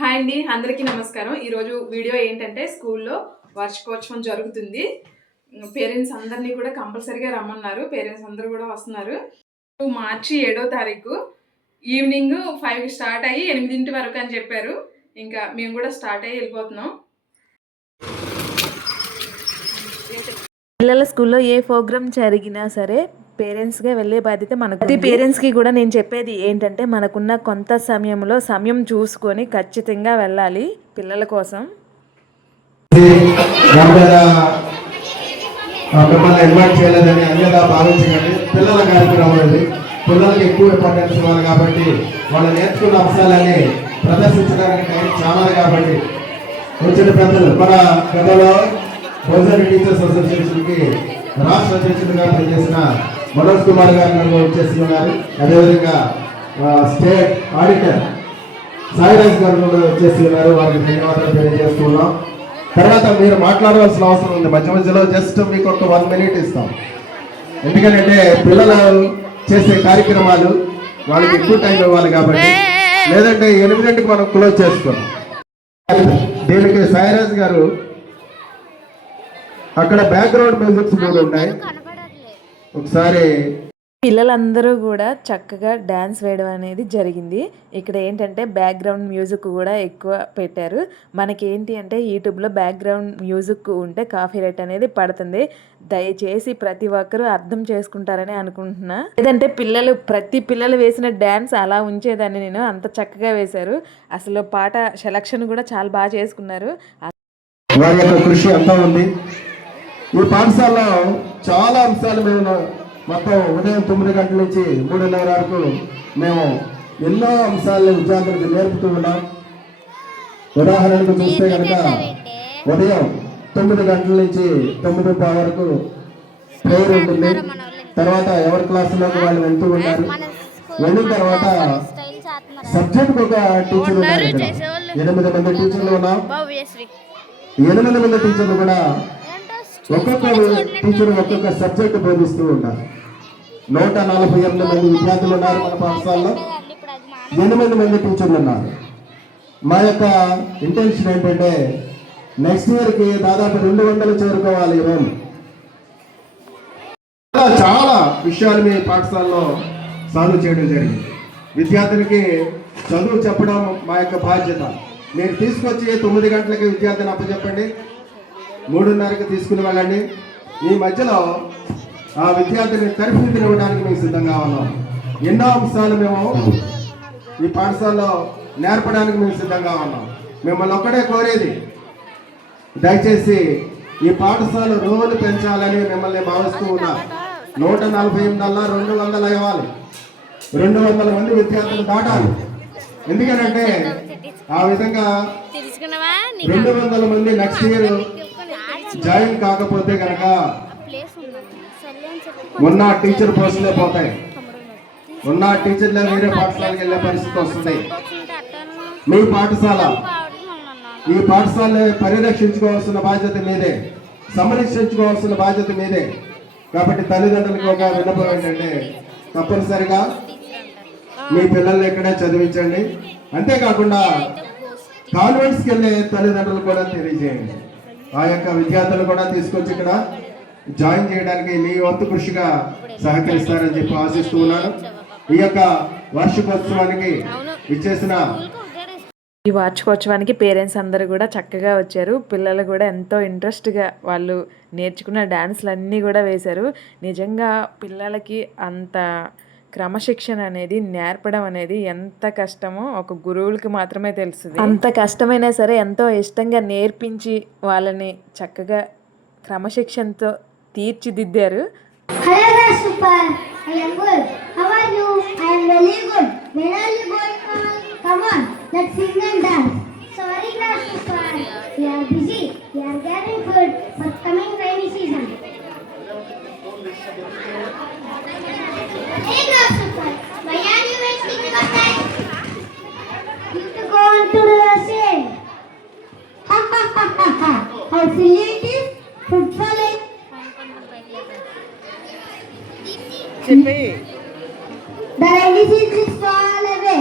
Hi అండి, అందరికీ నమస్కారం. ఈరోజు వీడియో ఏంటంటే స్కూల్లో వార్షికోత్సవం జరుగుతుంది. పేరెంట్స్ అందరినీ కూడా కంపల్సరీగా రమ్మన్నారు. పేరెంట్స్ అందరూ కూడా వస్తున్నారు. మార్చి 7వ తారీఖు ఈవినింగ్ 5 స్టార్ట్ అయ్యి 8 వరకు అని చెప్పారు. ఇంకా మేము కూడా స్టార్ట్ అయ్యి వెళ్ళిపోతున్నాం. పిల్లల స్కూల్లో ఏ ప్రోగ్రామ్ జరిగినా సరే పేరెంట్స్గా వెళ్ళే బాధ్యత మనకు. ప్రతి పేరెంట్స్కి కూడా నేను చెప్పేది ఏంటంటే మనకున్న కొంత సమయంలో సమయం చూసుకొని ఖచ్చితంగా వెళ్ళాలి పిల్లల కోసం. మిమ్మల్ని ఇన్వైట్ చేయలేదని అన్యదా భావించకండి. పిల్లల కార్యక్రమం ఇది. పిల్లలకి ఎక్కువ ఇంపార్టెన్స్ ఇవ్వాలి కాబట్టి వాళ్ళు నేర్చుకున్న అంశాలన్నీ ప్రదర్శించడానికి టైం చాలా కాబట్టి వచ్చిన పెద్దలు మన గతంలో ప్రొఫెసర్ టీచర్స్ అసోసియేషన్కి రాష్ట్ర అధ్యక్షుడిగా పనిచేసిన మనోజ్ కుమార్ గారు వచ్చేసి ఉన్నారు. అదేవిధంగా స్టేట్ ఆడిటర్ సాయిరాజ్ గారు కూడా వచ్చేసి ఉన్నారు. వారికి ధన్యవాదాలు తెలియజేస్తున్నాం. తర్వాత మీరు మాట్లాడవలసిన అవసరం ఉంది. మధ్య మధ్యలో జస్ట్ మీకు ఒక 1 minute ఇస్తాం. ఎందుకంటే పిల్లలు చేసే కార్యక్రమాలు వాళ్ళకి ఎక్కువ టైం ఇవ్వాలి కాబట్టి, లేదంటే 8 గంటలకు మనం క్లోజ్ చేసుకున్నాం. దీనికి సాయిరాజ్ గారు అక్కడ బ్యాక్గ్రౌండ్ మ్యూజిక్స్ కూడా ఉన్నాయి. ఒకసారి పిల్లలందరూ కూడా చక్కగా డ్యాన్స్ వేయడం అనేది జరిగింది. ఇక్కడ ఏంటంటే బ్యాక్గ్రౌండ్ మ్యూజిక్ కూడా ఎక్కువ పెట్టారు. మనకేంటి అంటే యూట్యూబ్లో బ్యాక్గ్రౌండ్ మ్యూజిక్ ఉంటే కాపీ రైట్ అనేది పడుతుంది. దయచేసి ప్రతి ఒక్కరూ అర్థం చేసుకుంటారని అనుకుంటున్నా. లేదంటే ప్రతి పిల్లలు వేసిన డ్యాన్స్ అలా ఉంచేదాన్ని నేను. అంత చక్కగా వేశారు. అసలు పాట సెలక్షన్ కూడా చాలా బాగా చేసుకున్నారు. వారి యొక్క కృషి అంతా ఉంది. ఈ పాఠశాలలో చాలా అంశాలు మేము మొత్తం ఉదయం 9 గంటల నుంచి 3:30 వరకు మేము ఎన్నో అంశాలను విద్యార్థులకు నేర్పుతూ ఉన్నాం. ఉదాహరణకు చూస్తే కనుక ఉదయం 9 గంటల నుంచి 9:30 వరకు ప్రేయర్ ఉంటుంది. తర్వాత ఎవరి క్లాసులోకి వాళ్ళు వెళ్తూ ఉన్నారు. వెళ్ళిన తర్వాత సబ్జెక్ట్కి ఒక టీచర్ ఉన్నారు. 8 మంది టీచర్లు ఉన్నాం. 8 మంది టీచర్లు కూడా ఒక్కొక్క టీచర్ ఒక్కొక్క సబ్జెక్ట్ బోధిస్తూ ఉన్నారు. 148 మంది విద్యార్థులు ఉన్నారు మన పాఠశాలలో. 8 మంది టీచర్లు ఉన్నారు. మా యొక్క ఇంటెన్షన్ ఏంటంటే నెక్స్ట్ ఇయర్కి దాదాపు 200 చేరుకోవాలి. చాలా విషయాలు మీ పాఠశాలలో సాల్వ్ చేయడం జరిగింది. విద్యార్థులకి చదువు చెప్పడం మా యొక్క బాధ్యత. మీరు తీసుకొచ్చి 9 గంటలకి విద్యార్థిని అప్పచెప్పండి, 3:30కి తీసుకుని వెళ్ళండి. ఈ మధ్యలో ఆ విద్యార్థిని తరఫీదులు ఇవ్వడానికి మేము సిద్ధంగా ఉన్నాం. ఎన్నో అంశాలు మేము ఈ పాఠశాలలో నేర్పడానికి మేము సిద్ధంగా ఉన్నాం. మిమ్మల్ని ఒక్కడే కోరేది, దయచేసి ఈ పాఠశాల రోజులు పెంచాలని మిమ్మల్ని భావిస్తూ ఉన్నా. 148 200 ఇవ్వాలి. 200 మంది విద్యార్థులు దాటాలి. ఎందుకనంటే ఆ విధంగా 200 మంది నెక్స్ట్ ఇయర్ జాయిన్ కాకపోతే కనుక ఉన్న టీచర్ పోస్టులే పోతాయి. ఉన్న టీచర్లే వేరే పాఠశాలకు వెళ్ళే పరిస్థితి వస్తుంది. మీ పాఠశాల ఈ పాఠశాల పరిరక్షించుకోవాల్సిన బాధ్యత మీదే, సంరక్షించుకోవాల్సిన బాధ్యత మీదే. కాబట్టి తల్లిదండ్రులకు ఒక విన్నపం ఏంటంటే తప్పనిసరిగా మీ పిల్లల్ని ఇక్కడే చదివించండి. అంతేకాకుండా కాన్వెంట్స్కి వెళ్ళే తల్లిదండ్రులు కూడా తెలియజేయండి. ఆ యొక్క విద్యార్థులు కూడా తీసుకొచ్చి ఇక్కడ జాయిన్ చేయడానికి మీ వంతు కృషిగా సహకరిస్తారని చెప్పి ఆశిస్తూ ఉన్నాను. ఈ యొక్క వార్షికోత్సవానికి ఇచ్చేసిన ఈ వార్షికోత్సవానికి పేరెంట్స్ అందరూ కూడా చక్కగా వచ్చారు. పిల్లలు కూడా ఎంతో ఇంట్రెస్ట్గా వాళ్ళు నేర్చుకున్న డ్యాన్స్లు అన్నీ కూడా వేశారు. నిజంగా పిల్లలకి అంత క్రమశిక్షణ అనేది నేర్పడం అనేది ఎంత కష్టమో ఒక గురువులకి మాత్రమే తెలుస్తుంది. అంత కష్టమైనా సరే ఎంతో ఇష్టంగా నేర్పించి వాళ్ళని చక్కగా క్రమశిక్షణతో తీర్చిదిద్దారు. Hey Grasshopper, why are you wasting your time? You have to go on to the same. Ha ha ha ha ha. How silly it is. Football is. The rainy season is far away.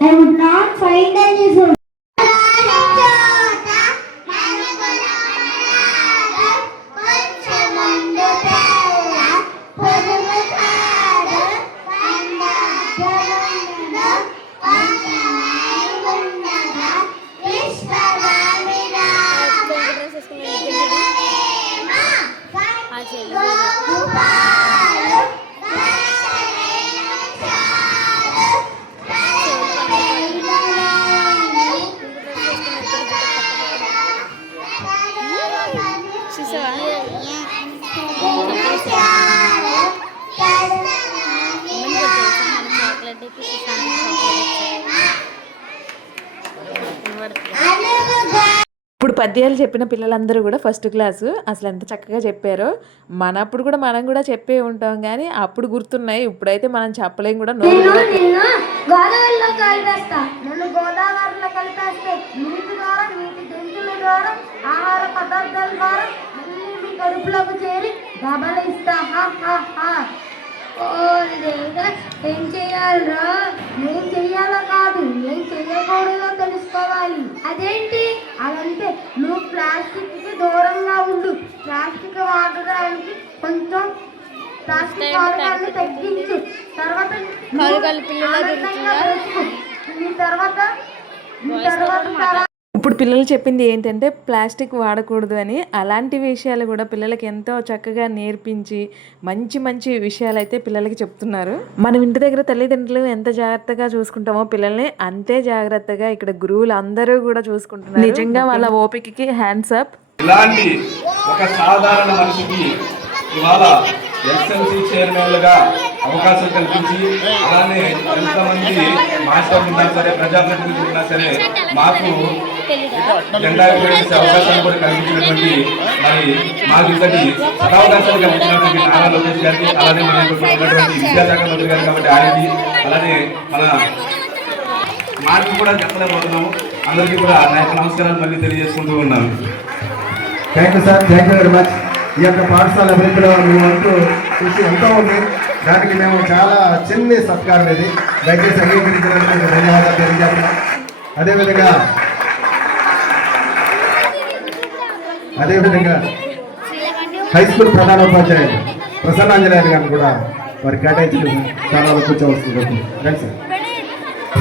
I would not find any food. ఇప్పుడు పద్యాలు చెప్పిన పిల్లలందరూ కూడా first class. అసలు ఎంత చక్కగా చెప్పారో. మనప్పుడు కూడా మనం కూడా చెప్పే ఉంటాం కానీ అప్పుడు గుర్తున్నాయి. ఇప్పుడైతే మనం చెప్పలేం కూడా. నిన్ను గోదావరిలో కలిపేస్తా, నన్ను గోదావరిలో కలిపేస్తే నీటి ద్వారా, నీటి జంతువుల ద్వారా, ఆహార పదార్థాల ద్వారా మీ కడుపులోకి చేరి గబలిస్తా. ఏం చెయ్యాలరా? ఏం చెయ్యాలో కాదు, ఏం చెయ్యకూడదో తెలుసుకోవాలి. అదేంటి అదంటే నువ్వు ప్లాస్టిక్ కి దూరంగా ఉండు. ప్లాస్టిక్ వాడడానికి కొంచెం ప్లాస్టిక్ వాడకాన్ని తగ్గించు. తర్వాత ఇప్పుడు పిల్లలు చెప్పింది ఏంటంటే ప్లాస్టిక్ వాడకూడదు అని. అలాంటి విషయాలు కూడా పిల్లలకి ఎంతో చక్కగా నేర్పించి మంచి మంచి విషయాలు అయితే పిల్లలకి చెప్తున్నారు. మనం ఇంటి దగ్గర తల్లిదండ్రులు ఎంత జాగ్రత్తగా చూసుకుంటామో పిల్లల్ని అంతే జాగ్రత్తగా ఇక్కడ గురువులు అందరూ కూడా చూసుకుంటున్నారు. నిజంగా వాళ్ళ ఓపికకి హ్యాండ్స్ అప్. ఇలాంటి ఒక సాధారణ మనిషికి ఇవాళ ఎస్ఎల్సీ చైర్మన్లుగా అవకాశం కల్పించి, అలానే ఎంతమంది మాస్టర్లు ఉన్నా సరే, ప్రజాప్రతినిధులు ఉన్నా సరే, మాకు జెండా ఎగరేసే అవకాశాన్ని కూడా కల్పించినటువంటి మరి మాకు ఇంతటి సదావకాశాలు కల్పించినటువంటి నారా లోకేష్ గారికి, అలానే మన ఉన్నటువంటి విద్యాశాఖ మంత్రి గారు కాబట్టి ఆయనకి, అలానే మన మాకు కూడా చెప్పలేకపోతున్నాము. అందరికీ కూడా నా యొక్క నమస్కారాలు మళ్ళీ తెలియజేసుకుంటూ ఉన్నాను. Thank you sir, thank you very much. ఈ యొక్క పాఠశాల అభివృద్ధిలో మేము అంటూ కృషి ఎంతో ఉంది. దానికి మేము చాలా చిన్న సత్కారం ఇది. దయచేసి అంగీకరించినందుకు మీకు ధన్యవాదాలు తెలియజేస్తున్నాం. అదేవిధంగా హై స్కూల్ ప్రధానోపాధ్యాయులు ప్రసన్నాంజనేయులు గారిని కూడా వారి కేటాయించిన స్థానాల్లో కూర్చోవలసింది. Thanks sir.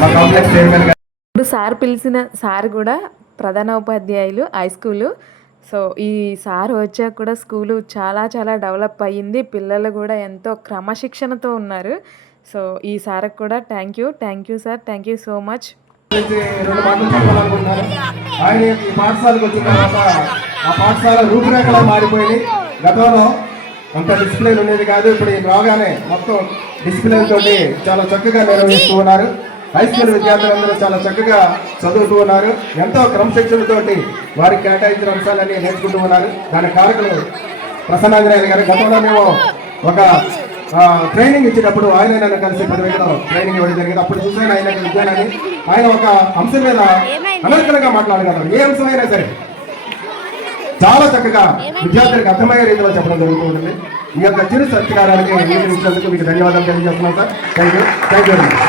మా కాంప్లెక్స్ చైర్మన్ గారు. ఇప్పుడు సార్ పిలిచిన సార్ కూడా ప్రధానోపాధ్యాయులు హై స్కూలు. సో ఈ సార్ వచ్చాక కూడా స్కూలు చాలా చాలా డెవలప్ అయ్యింది. పిల్లలు కూడా ఎంతో క్రమశిక్షణతో ఉన్నారు. సో ఈ సార్కి కూడా thank you sir, thank you so much. 2 మాటలు చెప్పాలనుకుంటున్నారు. ఆయన ఈ పాఠశాలకు వచ్చిన తర్వాత ఆ పాఠశాల రూపురేఖలు మారిపోయింది. గతంలో అంత డిసిప్లిన్ ఉండేది కాదు. ఇప్పుడు ఈ రాగానే మొత్తం డిసిప్లిన్ తోటి చాలా చక్కగా నిర్వహిస్తూ ఉన్నారు. హై స్కూల్ విద్యార్థులందరూ చాలా చక్కగా చదువుతూ ఉన్నారు. ఎంతో క్రమశిక్షణతోటి వారికి కేటాయించిన అంశాలన్నీ నేర్చుకుంటూ ఉన్నారు. దాని కారకులు ప్రసన్నాంజనేయులు గారు. గతంలో మేము ఒక ట్రైనింగ్ ఇచ్చినప్పుడు ఆయన నన్ను కలిసి 10 రోజులు ట్రైనింగ్ ఇవ్వడం జరిగింది. అప్పుడు చూసాను ఆయన విద్యాలని. ఆయన ఒక అంశం మీద అనర్గళంగా మాట్లాడగలరు. ఏ అంశమైనా సరే చాలా చక్కగా విద్యార్థులకు అర్థమయ్యే రీతిలో చెప్పడం జరుగుతూ ఉంటుంది. ఈ యొక్క చిరు సత్కారానికి ఇచ్చినందుకు మీకు ధన్యవాదాలు తెలియజేస్తున్నాం sir. Thank you very much.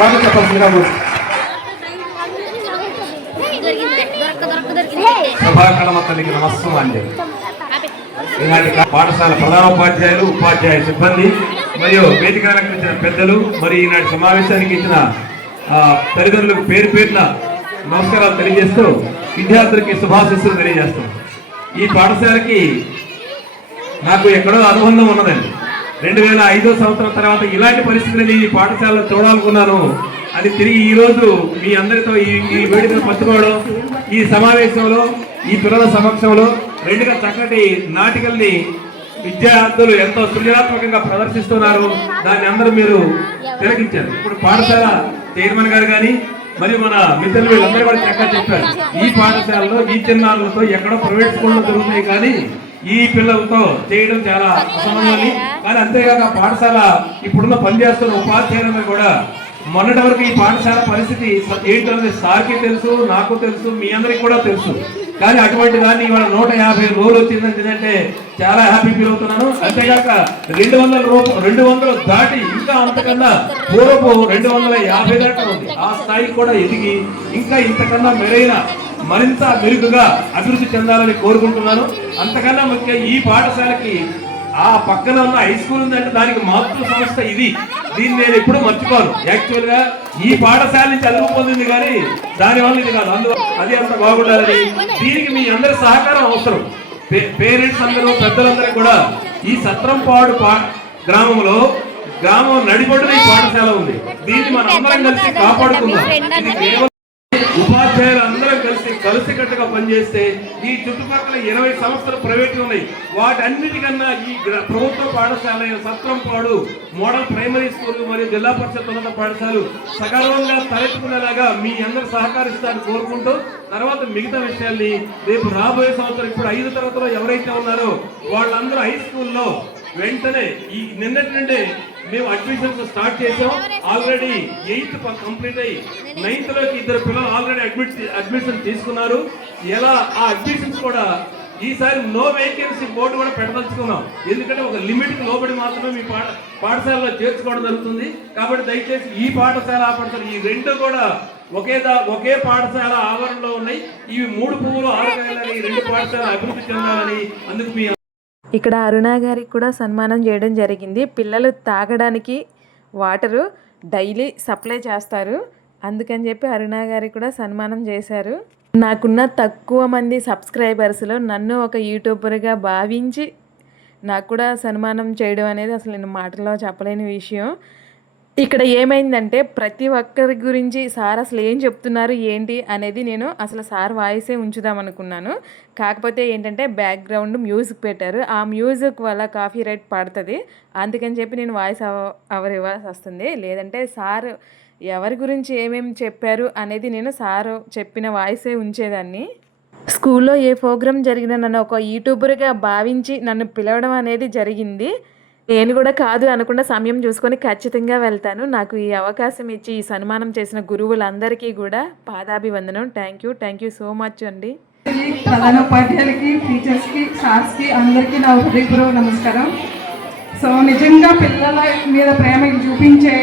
మాటలు చెప్పాల్సిందిగా సభాకళమ తల్లికి నమస్కారం. ఈనాటి పాఠశాల ప్రధానోపాధ్యాయులు, ఉపాధ్యాయ సిబ్బంది మరియు వేదిక అలంకరించిన పెద్దలు, మరి ఈనాటి సమావేశానికి ఇచ్చిన తల్లిదండ్రులకు పేరు పేరున నమస్కారాలు తెలియజేస్తూ విద్యార్థులకి శుభాశీస్సులు తెలియజేస్తాం. ఈ పాఠశాలకి నాకు ఎక్కడో అనుబంధం ఉన్నదండి. 2005వ సంవత్సరం తర్వాత ఇలాంటి పరిస్థితులని ఈ పాఠశాలలో చూడాలనుకున్నాను. అది తిరిగి ఈ రోజు మీ అందరితో ఈ వేడుకను పంచుకోవడం, ఈ సమావేశంలో ఈ పిల్లల సమక్షంలో రెండుగా చక్కటి నాటికల్ని విద్యార్థులు ఎంతో సృజనాత్మకంగా ప్రదర్శిస్తున్నారు. దాన్ని అందరూ మీరు తిలకించారు. ఇప్పుడు పాఠశాల చైర్మన్ గారు కానీ మరియు మన మిత్రులు వీళ్ళందరూ కూడా చక్కగా చెప్పారు. ఈ పాఠశాలలో ఈ చిన్నారులతో ఎక్కడో ప్రైవేట్ స్కూల్లో జరుగుతాయి కానీ ఈ పిల్లలతో చేయడం చాలా అసమానమని. కానీ అంతేగాక పాఠశాల ఇప్పుడున్న పనిచేస్తున్న ఉపాధ్యాయులను కూడా మొన్నటి వరకు ఈ పాఠశాల పరిస్థితి ఏంటనేది సార్కి తెలుసు, నాకు తెలుసు, మీ అందరికి కూడా తెలుసు. కానీ అటువంటి దాన్ని ఇవాళ 150 రోజులు వచ్చిందంటే చాలా హ్యాపీ ఫీల్ అవుతున్నాను. అంతేగాక 200 దాటి ఇంకా అంతకన్నా పూర్వపు 250 దాకా ఉంది. ఆ స్థాయికి కూడా ఎదిగి ఇంకా ఇంతకన్నా మెరైన మరింత మెరుగుగా అభివృద్ధి చెందాలని కోరుకుంటున్నాను. అంతకన్నా ముఖ్యంగా ఈ పాఠశాలకి ఆ పక్కన ఉన్న హై స్కూల్ ఉందంటే దానికి మాతృ సంస్థ ఇది. దీన్ని నేను ఎప్పుడూ మర్చిపోను. యాక్చువల్ గా ఈ పాఠశాల నుంచి అల్లుకు పొందింది కానీ దానివల్ల ఇది కాదు. అది అంత బాగుండాలని దీనికి మీ అందరి సహకారం అవసరం. పేరెంట్స్ అందరూ, పెద్దలందరూ కూడా ఈ సత్రంపాడు గ్రామం నడిబొడ్డున ఈ పాఠశాల ఉంది. దీన్ని మనం అందరం కలిసి కాపాడుకుందాం. ఇది కేవలం ఉపాధ్యాయులు అందరం కలిసికట్టుగా పనిచేస్తే ఈ చుట్టుపక్కల 20 సంస్థలు ప్రైవేట్ ఉన్నాయి. వాటన్నిటికన్నా ఈ ప్రభుత్వ పాఠశాల సత్రంపాడు మోడల్ ప్రైమరీ స్కూల్ మరియు జిల్లా పరిషత్ ఉన్నత పాఠశాలలు సగర్వంగా తలెత్తుకునేలాగా మీ అందరూ సహకరిస్తారని కోరుకుంటూ తర్వాత మిగతా విషయాల్ని రేపు రాబోయే సంవత్సరం ఇప్పుడు 5వ తరగతిలో ఎవరైతే ఉన్నారో వాళ్ళందరూ హై స్కూల్లో వెంటనే ఈ నిన్నటి నుండే మేము అడ్మిషన్స్ స్టార్ట్ చేసాం. ఆల్రెడీ 8th కంప్లీట్ అయ్యి 9th లోకి 2 పిల్లలు ఆల్రెడీ అడ్మిషన్ తీసుకున్నారు. ఎలా ఆ అడ్మిషన్స్ కూడా ఈసారి నో వేకెన్సీ బోర్డు కూడా పెట్టదలుచుకున్నాం. ఎందుకంటే ఒక లిమిట్కి లోబడి మాత్రమే మీ పాఠశాలలో చేర్చుకోవడం జరుగుతుంది. కాబట్టి దయచేసి ఈ పాఠశాల ఆ పాఠశాల ఈ రెండు కూడా ఒకే పాఠశాల ఆవరణలో ఉన్నాయి. ఇవి 3 పువ్వులు 6 కాయలని 2 పాఠశాల అభివృద్ధి చెందాలని అందుకు మీ ఇక్కడ అరుణ గారికి కూడా సన్మానం చేయడం జరిగింది. పిల్లలు తాగడానికి వాటరు డైలీ సప్లై చేస్తారు, అందుకని చెప్పి అరుణ గారికి కూడా సన్మానం చేశారు. నాకున్న తక్కువ మంది సబ్స్క్రైబర్స్లో నన్ను ఒక యూట్యూబర్గా భావించి నాకు కూడా సన్మానం చేయడం అనేది అసలు నేను మాటల్లో చెప్పలేని విషయం. ఇక్కడ ఏమైందంటే ప్రతి ఒక్కరి గురించి సార్ అసలు ఏం చెప్తున్నారు ఏంటి అనేది నేను అసలు సార్ వాయిసే ఉంచుదాం అనుకున్నాను. కాకపోతే ఏంటంటే బ్యాక్గ్రౌండ్ మ్యూజిక్ పెట్టారు. ఆ మ్యూజిక్ వల్ల కాపీ రైట్ పడుతుంది. అందుకని చెప్పి నేను వాయిస్ ఓవర్ ఇవ్వాల్సి వస్తుంది. లేదంటే సార్ ఎవరి గురించి ఏమేమి చెప్పారు అనేది నేను సార్ చెప్పిన వాయిసే ఉంచేదాన్ని. స్కూల్లో ఏ ప్రోగ్రామ్ జరిగినా నన్ను ఒక యూట్యూబర్గా భావించి నన్ను పిలవడం అనేది జరిగింది. నేను కూడా కాదు అనకుండా సమయం చూసుకొని ఖచ్చితంగా వెళ్తాను. నాకు ఈ అవకాశం ఇచ్చి ఈ సన్మానం చేసిన గురువులందరికీ కూడా పాదాభివందనం. థ్యాంక్ యూ సో మచ్ అండి. ప్రధాన ఉపాధ్యాయులకి, టీచర్స్కి, సార్స్కి అందరికీ నా హృదయపూర్వక నమస్కారం. సో నిజంగా పిల్లల మీద ప్రేమ చూపించే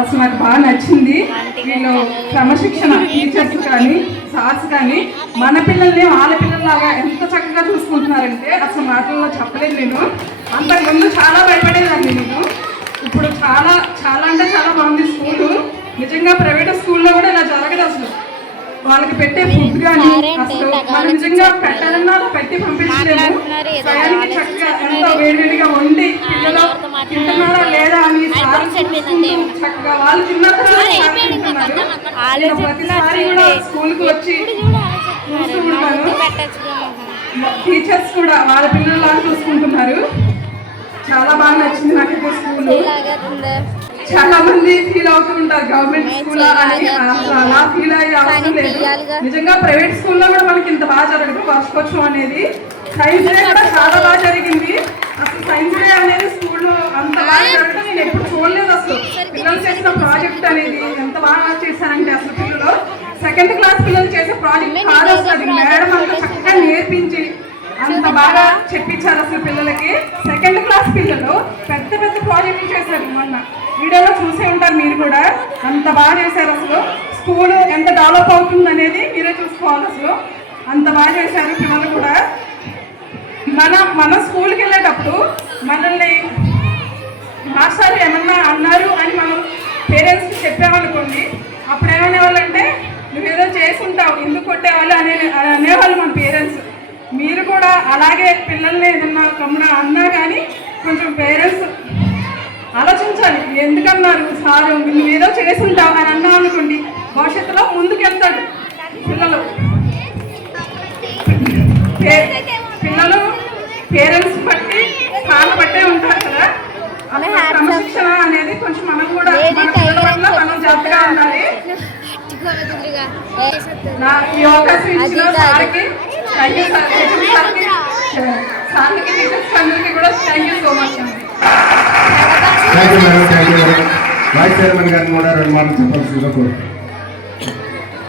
అసలు నాకు బాగా నచ్చింది. వీళ్ళు క్రమశిక్షణ, టీచర్స్ కానీ సార్స్ కానీ మన పిల్లల్ని వాళ్ళ పిల్లల్లాగా ఎంత చక్కగా చూసుకుంటున్నారంటే అసలు మాటల్లో చెప్పలేదు. నేను అంతకుముందు చాలా భయపడేదాన్ని. నేను ఇప్పుడు చాలా అంటే చాలా బాగుంది స్కూలు. నిజంగా ప్రైవేట్ స్కూల్లో కూడా ఇలా జరగదు. అసలు వాళ్ళకి పెట్టే ఫుడ్ కానీ అసలు మనం నిజంగా పెట్టాలన్నా పెట్టి పంపించలేము. టయానికి చక్కగా ఎంతో వేడివేడిగా వండి పిల్లలు తింటున్నారా లేదా అని చక్కగా వాళ్ళు తిన్న తర్వాత తింటున్నారు. ప్రతిసారి కూడా స్కూల్కి వచ్చి చూస్తూ ఉంటాను. టీచర్స్ కూడా వాళ్ళ పిల్లల్లాగా చూసుకుంటున్నారు. చాలా బాగా నచ్చింది నాకు స్కూల్. చాలా మంది ఫీల్ అవుతూ ఉంటారు గవర్నమెంట్ స్కూల్ అని, అలా ఫీల్ అయ్యే అవసరం లేదు. నిజంగా ప్రైవేట్ స్కూల్లో కూడా మనకి ఇంత బాగా జరగదు వార్షికోత్సవం అనేది. సైన్స్ డే కూడా చాలా బాగా జరిగింది. అసలు సైన్స్ డే అనేది స్కూల్లో అంత బాగా జరగడం నేను ఎప్పుడు చూడలేదు. అసలు పిల్లలు చేసిన ప్రాజెక్ట్ అనేది ఎంత బాగా చేశారంటే అసలు పిల్లలు 2nd క్లాస్ పిల్లలు చేసే ప్రాజెక్ట్ కాదు. అసలు మేడం అంత చక్కగా నేర్పించి అంత బాగా చెప్పించారు అసలు పిల్లలకి. 2nd క్లాస్ పిల్లలు పెద్ద ప్రాజెక్టులు చేశారు. మొన్న వీడియోలో చూసే ఉంటారు మీరు కూడా. అంత బాగా చేశారు. అసలు స్కూల్ ఎంత డెవలప్ అవుతుంది అనేది మీరే చూసుకోవాలి. అసలు అంత బాగా చేశారు పిల్లలు కూడా. మన స్కూల్కి వెళ్ళేటప్పుడు మనల్ని మాస్టర్ ఏమన్నా అన్నారు అని మనం పేరెంట్స్కి చెప్పామనుకోండి, అప్పుడు ఏమనేవాళ్ళంటే నువ్వేదో చేసుకుంటావు, ఎందుకు కొట్టేవాళ్ళు అనేవాళ్ళు మన పేరెంట్స్. మీరు కూడా అలాగే పిల్లల్ని ఏదన్నా కమ్మున అన్నా కానీ కొంచెం పేరెంట్స్ ఆలోచించాలి. ఎందుకన్నారు సారు, నువ్వేదో చేసుంటావు అని అన్నా అనుకోండి, భవిష్యత్తులో ముందుకెళ్తాడు పిల్లలు. పేరెంట్స్ బట్టి స్థానం బట్టే ఉంటారు కదా. క్రమశిక్షణ అనేది కొంచెం మనం కూడా మన పిల్లల వల్ల మనం జాగ్రత్తగా ఉండాలి. ఈ అవకాశం ఇచ్చిన సార్కి థ్యాంక్ యూ సార్కి టీచర్స్ అందరికీ కూడా థ్యాంక్ యూ సో మచ్ అండి. వైస్ చైర్మన్ గారిని కూడా 2 మాటలు చెప్పాల్సిందిగా కోరుతున్నాను.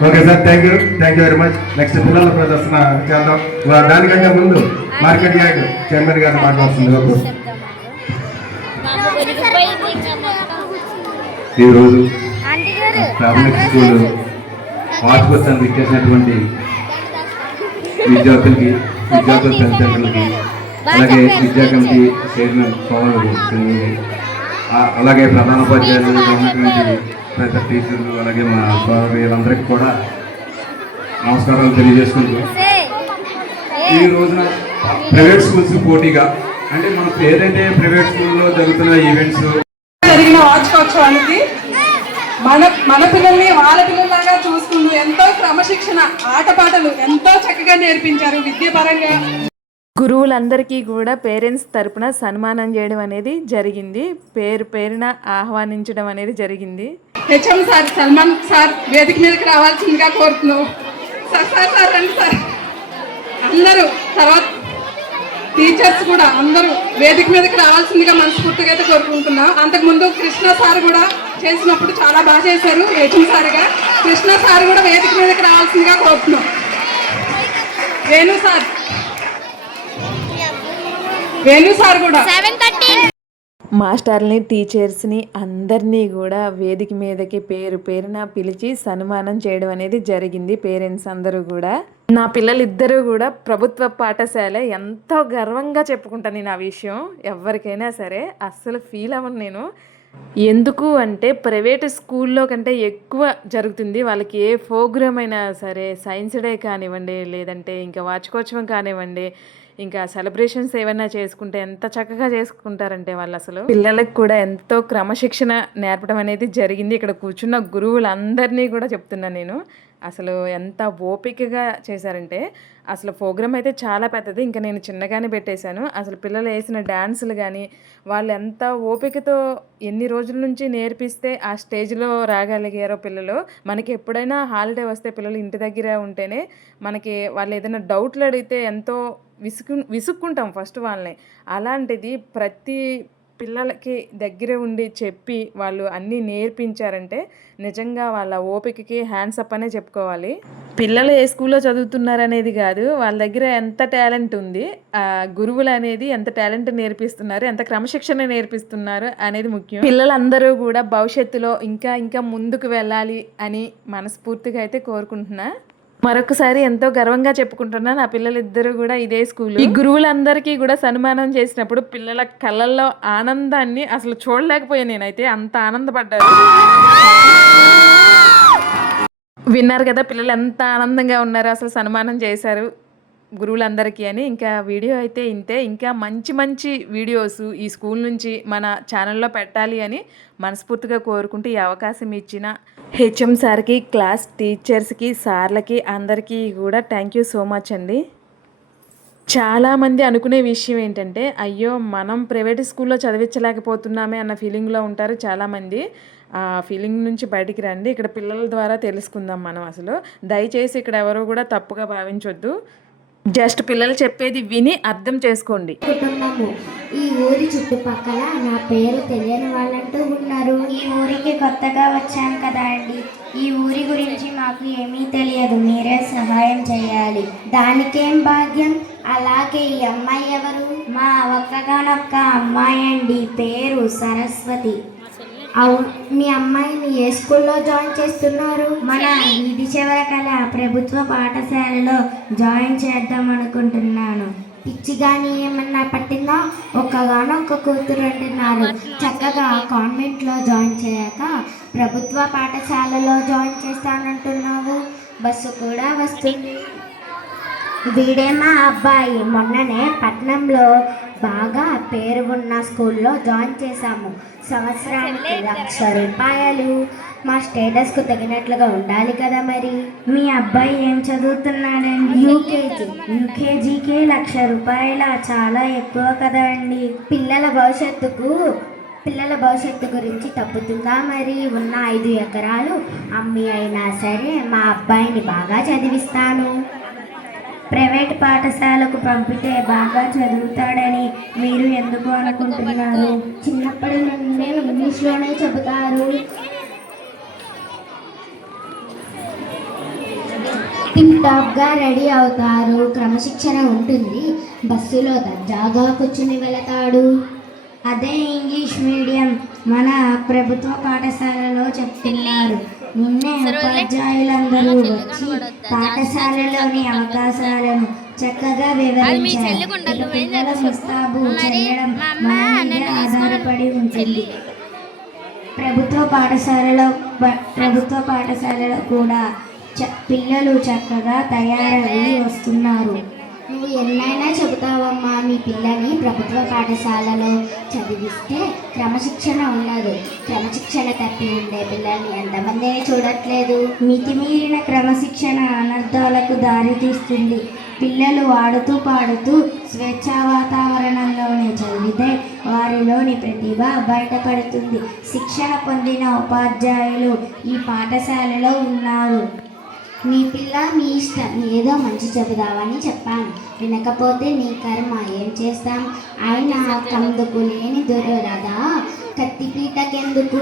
Okay sir, thank you very much. Next పిల్లల ప్రదర్శన చేద్దాం. దానికంటే ముందు మార్కెట్ యార్డ్ చైర్మన్ గారిని మాట్లాడుతుందిగా కోరుతున్నాను. ఈరోజు ప్రాథమిక స్కూల్ వార్షికోత్సవానికి ఇచ్చేసినటువంటి విద్యార్థుల తల్లిదండ్రులకి, అలాగే విద్యా కమిటీ చైర్మన్ పవన్ సింగ్, అలాగే ప్రధానోపాధ్యాయులు ఉన్నటువంటి పెద్ద టీచర్లు, అలాగే మా వీళ్ళందరికీ కూడా నమస్కారాలు తెలియజేసుకుంటూ, ఈ రోజున ప్రైవేట్ స్కూల్స్ పోటీగా, అంటే మన ఏదైతే ప్రైవేట్ స్కూల్లో జరుగుతున్న ఈవెంట్స్ జరిగిన వార్షికోత్సవానికి మన పిల్లల్ని వాళ్ళ పిల్లల్లాగా చూసుకుంటూ ఎంతో క్రమశిక్షణ, ఆటపాటలు ఎంతో చక్కగా నేర్పించారు విద్యాపరంగా. గురువులందరికీ కూడా పేరెంట్స్ తరపున సన్మానం చేయడం అనేది జరిగింది. పేరున ఆహ్వానించడం అనేది జరిగింది. హెచ్ఎం సార్, సల్మాన్ సార్ వేదిక మీదకి రావాల్సిందిగా కోరుతున్నాం. సార్ రండి సార్. అందరూ తర్వాత టీచర్స్ కూడా అందరూ వేదిక మీదకి రావాల్సిందిగా మనస్ఫూర్తిగా అయితే కోరుకుంటున్నాం. అంతకుముందు కృష్ణ సార్ కూడా చేసినప్పుడు చాలా బాగా చేశారు హెచ్ఎం సార్గా. కృష్ణ సార్ కూడా వేదిక మీదకి రావాల్సిందిగా కోరుతున్నాం. వేణు సార్ కూడా. మాస్టర్ని, టీచర్స్ని అందరినీ కూడా వేదిక మీదకి పేరున పిలిచి సన్మానం చేయడం అనేది జరిగింది. పేరెంట్స్ అందరూ కూడా. నా పిల్లలిద్దరూ కూడా ప్రభుత్వ పాఠశాల, ఎంతో గర్వంగా చెప్పుకుంటాను నేను ఆ విషయం. ఎవరికైనా సరే అస్సలు ఫీల్ అవ్వను నేను. ఎందుకు అంటే ప్రైవేట్ స్కూల్లో కంటే ఎక్కువ జరుగుతుంది వాళ్ళకి. ఏ ప్రోగ్రామ్ అయినా సరే, సైన్స్ డే కానివ్వండి, లేదంటే ఇంకా వార్షికోత్సవం కానివ్వండి, ఇంకా సెలబ్రేషన్స్ ఏమైనా చేసుకుంటే ఎంత చక్కగా చేసుకుంటారంటే వాళ్ళు అసలు. పిల్లలకు కూడా ఎంతో క్రమశిక్షణ నేర్పడం అనేది జరిగింది. ఇక్కడ కూర్చున్న గురువులందరినీ కూడా చెప్తున్నాను నేను. అసలు ఎంత ఓపికగా చేశారంటే, అసలు ప్రోగ్రామ్ అయితే చాలా పెద్దది. ఇంకా నేను చిన్నగానే పెట్టేశాను. అసలు పిల్లలు వేసిన డ్యాన్సులు కానీ, వాళ్ళు ఎంత ఓపికతో ఎన్ని రోజుల నుంచి నేర్పిస్తే ఆ స్టేజ్లో రాగలిగారో పిల్లలు. మనకి ఎప్పుడైనా హాలిడే వస్తే పిల్లలు ఇంటి దగ్గర ఉంటేనే మనకి వాళ్ళు ఏదైనా డౌట్లు అడిగితే ఎంతో విసుక్కుంటాం ఫస్ట్ వాళ్ళని. అలాంటిది ప్రతి పిల్లలకి దగ్గర ఉండి చెప్పి వాళ్ళు అన్నీ నేర్పించారంటే నిజంగా వాళ్ళ ఓపికకి హ్యాండ్స్ అప్ అనే చెప్పుకోవాలి. పిల్లలు ఏ స్కూల్లో చదువుతున్నారనేది కాదు, వాళ్ళ దగ్గర ఎంత టాలెంట్ ఉంది, గురువులు అనేది ఎంత టాలెంట్ నేర్పిస్తున్నారు, ఎంత క్రమశిక్షణ నేర్పిస్తున్నారు అనేది ముఖ్యం. పిల్లలందరూ కూడా భవిష్యత్తులో ఇంకా ముందుకు వెళ్ళాలి అని మనస్ఫూర్తిగా అయితే కోరుకుంటున్నా. మరొకసారి ఎంతో గర్వంగా చెప్పుకుంటున్నా, నా పిల్లలిద్దరూ కూడా ఇదే స్కూల్. ఈ గురువులందరికీ కూడా సన్మానం చేసినప్పుడు పిల్లల కళ్ళల్లో ఆనందాన్ని అసలు చూడలేకపోయాను నేనైతే. అంత ఆనందపడ్డారు. విన్నారు కదా పిల్లలు ఎంత ఆనందంగా ఉన్నారు అసలు సన్మానం చేశారు గురువులందరికీ అని. ఇంకా వీడియో అయితే ఇంతే. ఇంకా మంచి వీడియోస్ ఈ స్కూల్ నుంచి మన ఛానల్లో పెట్టాలి అని మనస్ఫూర్తిగా కోరుకుంటూ ఈ అవకాశం ఇచ్చిన హెచ్ఎం సార్కి, క్లాస్ టీచర్స్కి, సార్లకి అందరికీ కూడా థ్యాంక్ యూ సో మచ్ అండి. చాలామంది అనుకునే విషయం ఏంటంటే, అయ్యో మనం ప్రైవేట్ స్కూల్లో చదివించలేకపోతున్నామే అన్న ఫీలింగ్లో ఉంటారు చాలామంది. ఆ ఫీలింగ్ నుంచి బయటికి రండి. ఇక్కడ పిల్లల ద్వారా తెలుసుకుందాం మనం అసలు. దయచేసి ఇక్కడ ఎవరు కూడా తప్పుగా భావించొద్దు. జస్ట్ పిల్లలు చెప్పేది విని అర్థం చేసుకోండి. కుటుంబము ఈ ఊరి చుట్టుపక్కల నా పేరు తెలియని వాళ్ళంటూ ఉన్నారు. ఈ ఊరికి కొత్తగా వచ్చాను కదా అండి. ఈ ఊరి గురించి మాకు ఏమీ తెలియదు, మీరే సహాయం చేయాలి. దానికేం భాగ్యం. అలాగే ఈ అమ్మాయి ఎవరు? మా ఒక్కగానొక్క అమ్మాయి అండి, పేరు సరస్వతి. అవును, మీ అమ్మాయిని ఏ స్కూల్లో జాయిన్ చేస్తున్నారు? మన వీధి చివర కల ప్రభుత్వ పాఠశాలలో జాయిన్ చేద్దాం అనుకుంటున్నాను. పిచ్చి కానీ ఏమన్నా పట్టిందా? ఒక్కగానొక్క కూతురు అంటున్నారు. చక్కగా కాన్వెంట్లో జాయిన్ చేయక ప్రభుత్వ పాఠశాలలో జాయిన్ చేస్తానంటున్నావు. బస్సు కూడా వస్తుంది. వీడే మా అబ్బాయి. మొన్ననే పట్నంలో బాగా పేరు ఉన్న స్కూల్లో జాయిన్ చేశాము. సంవత్సరానికి 1,00,000 రూపాయలు. మా స్టేటస్కు తగినట్లుగా ఉండాలి కదా మరి. మీ అబ్బాయి ఏం చదువుతున్నాడండి? యూకేజీకే 1,00,000 రూపాయల, చాలా ఎక్కువ కదా అండి. పిల్లల భవిష్యత్తు గురించి తప్పుతుందా మరి? ఉన్న 5 ఎకరాలు అమ్మి అయినా సరే మా అబ్బాయిని బాగా చదివిస్తాను. ప్రైవేట్ పాఠశాలకు పంపితే బాగా చదువుతాడని మీరు ఎందుకు అనుకుంటున్నారు? చిన్నప్పటి నుండి ఇంగ్లీష్లోనే చెబుతారు. టాప్గా రెడీ అవుతారు, క్రమశిక్షణ ఉంటుంది, బస్సులో దర్జాగా కూర్చుని వెళతాడు. అదే ఇంగ్లీష్ మీడియం మన ప్రభుత్వ పాఠశాలలో చెప్తున్నారు. నిన్నే ఉపాధ్యాయులందరూ వచ్చి పాఠశాలలోని అవకాశాలను చక్కగా వివరించారు. ఇక పిల్లల ముస్తాబు చేయడం మన మీద ఆధారపడి ఉంటుంది. ప్రభుత్వ పాఠశాలలో కూడా పిల్లలు చక్కగా తయారై వస్తున్నారు. నువ్వు ఎన్నైనా చెబుతావమ్మా, మీ పిల్లని ప్రభుత్వ పాఠశాలలో చదివిస్తే క్రమశిక్షణ ఉండదు. క్రమశిక్షణ తప్పి ఉండే పిల్లల్ని ఎంతమందిని చూడట్లేదు. మితిమీరిన క్రమశిక్షణ అనర్థాలకు దారితీస్తుంది. పిల్లలు ఆడుతూ పాడుతూ స్వేచ్ఛా వాతావరణంలోనే చదివితే వారిలోని ప్రతిభ బయటపడుతుంది. శిక్షణ పొందిన ఉపాధ్యాయులు ఈ పాఠశాలలో ఉన్నారు. మీ పిల్ల మీ ఇష్టం, ఏదో మంచి చెబుదామని చెప్పాను, వినకపోతే నీ కర్మ, ఏం చేస్తాం. ఆయన కందుకు లేని దొరదా కత్తిపీటకెందుకు.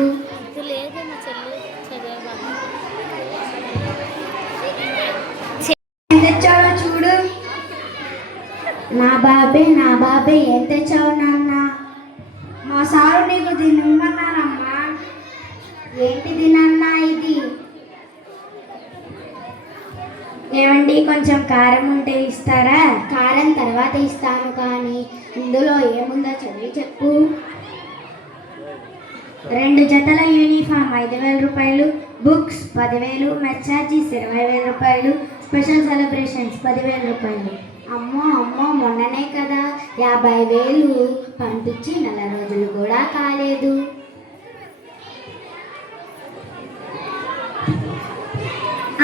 ఏం తెచ్చావో చూడు. నా బాబే ఏం తెచ్చావు నాన్న? మా సారు నీకు దీన్ని ఇమ్మన్నానమ్మా. ఏంటిది నాన్న ఇది? ఏమండి, కొంచెం కారం ఉంటే ఇస్తారా? కారం తర్వాత ఇస్తాను, కానీ ఇందులో ఏముందో చదివి చెప్పు. 2 జతల యూనిఫామ్ 5,000 రూపాయలు, బుక్స్ 10,000, మెస్ ఛార్జీస్ 20,000 రూపాయలు, స్పెషల్ సెలబ్రేషన్స్ 10,000 రూపాయలు. అమ్మో మొన్ననే కదా 50,000 పంపించి 4 రోజులు కూడా కాలేదు.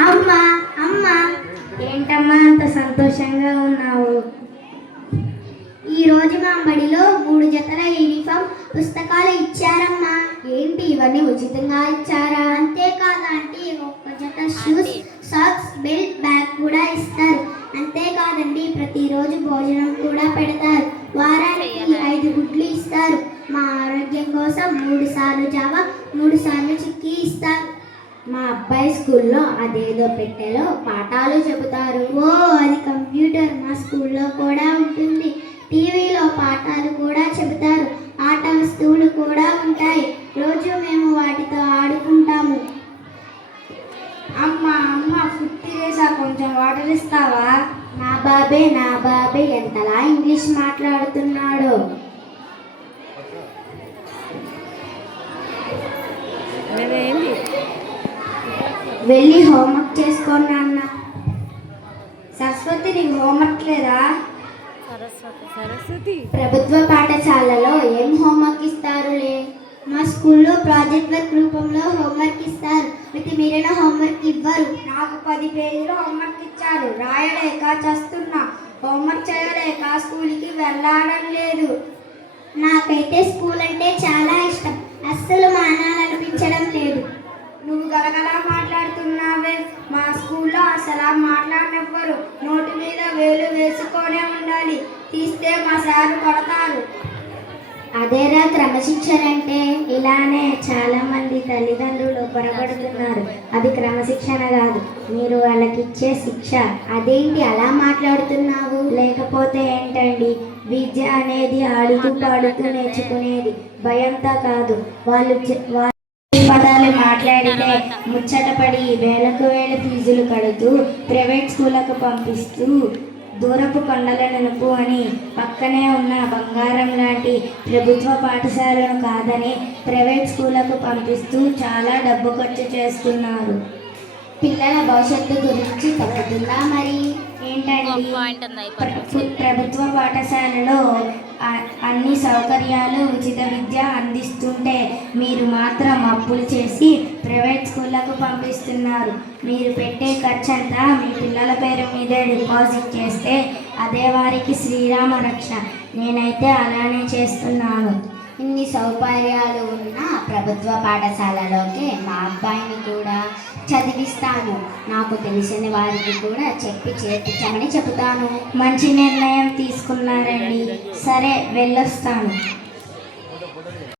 అమ్మా ఏంటమ్మా అంత సంతోషంగా ఉన్నావు? ఈరోజు మా బడిలో 3 జతల యూనిఫామ్, పుస్తకాలు ఇచ్చారమ్మా. ఏంటి ఇవన్నీ ఉచితంగా ఇచ్చారా? అంతేకాదు ఆంటీ, 1 జత షూస్, సాక్స్, బెల్ట్, బ్యాగ్ కూడా ఇస్తారు. అంతేకాదండి, ప్రతిరోజు భోజనం కూడా పెడతారు. వారానికి 5 గుడ్లు ఇస్తారు. మా ఆరోగ్యం కోసం 3 సార్లు జావా, 3 సార్లు చిక్కీ ఇస్తారు. మా అబ్బాయి స్కూల్లో అదేదో పెట్టెలో పాఠాలు చెబుతారు. ఓ, అది కంప్యూటర్ మా స్కూల్లో కూడా ఉంటుంది. టీవీలో పాఠాలు కూడా చెబుతారు. ఆట వస్తువులు కూడా ఉంటాయి. రోజు మేము వాటితో ఆడుకుంటాము. అమ్మ ఫుడ్ తినేసా, కొంచెం వాటర్ ఇస్తావా? నా బాబే ఎంతలా ఇంగ్లీష్ మాట్లాడుతున్నాడో. వెళ్ళి హోంవర్క్ చేసుకోండి నాన్న. సరస్వతి, నీకు హోంవర్క్ లేదా? సరస్వతి ప్రభుత్వ పాఠశాలలో ఏం హోంవర్క్ ఇస్తారులే. మా స్కూల్లో ప్రాజెక్ట్ వర్క్ రూపంలో హోంవర్క్ ఇస్తారు. మితిమీరిన హోంవర్క్ ఇవ్వరు. నాకు 10 పేజీలు హోంవర్క్ ఇచ్చారు. రాయలేక చస్తున్నా. హోంవర్క్ చేయలేక స్కూల్కి వెళ్ళడం లేదు. నాకైతే స్కూల్ అంటే చాలా ఇష్టం. అస్సలు మానాలనిపించడం లేదు. నువ్వు గలగలా మాట్లాడుతున్నావే. మా స్కూల్లో అసలు మాట్లాడినవ్వరు. నోటి మీద వేలు వేసుకొనే ఉండాలి. తీస్తే మా సారు కొడతారు. అదేరా క్రమశిక్షణ అంటే. ఇలానే చాలా మంది తల్లిదండ్రులు పొరపడుతున్నారు. అది క్రమశిక్షణ కాదు, మీరు వాళ్ళకిచ్చే శిక్ష. అదేంటి అలా మాట్లాడుతున్నావు? లేకపోతే ఏంటండి, విద్య అనేది ఆడుతూ పాడుతూ నేర్చుకునేది, భయంతో కాదు. వాళ్ళు పదాలు మాట్లాడితే ముచ్చటపడి వేలకు వేల ఫీజులు కడుతూ ప్రైవేట్ స్కూళ్ళకు పంపిస్తూ దూరపు కొండల నునుపు అని పక్కనే ఉన్న బంగారం లాంటి ప్రభుత్వ పాఠశాలను కాదని ప్రైవేట్ స్కూళ్ళకు పంపిస్తూ చాలా డబ్బు ఖర్చు చేస్తున్నారు. పిల్లల భవిష్యత్తు గురించి తగ్గుతుందా మరి? ఏంటండి, ప్రభుత్వ పాఠశాలలో అన్ని సౌకర్యాలు, ఉచిత విద్య అందిస్తుంటే మీరు మాత్రం అప్పులు చేసి ప్రైవేట్ స్కూళ్ళకు పంపిస్తున్నారు. మీరు పెట్టే ఖర్చంతా మీ పిల్లల పేరు మీదే డిపాజిట్ చేస్తే అదే వారికి శ్రీరామ రక్ష. నేనైతే అలానే చేస్తున్నాను. ఇన్ని సౌకర్యాలు ఉన్న ప్రభుత్వ పాఠశాలలోకి మా అబ్బాయిని కూడా చదివిస్తాను. నాకు తెలిసిన వారికి కూడా చెప్పి చేర్పించమని చెబుతాను. మంచి నిర్ణయం తీసుకున్నారండి. సరే, వెళ్ళొస్తాను.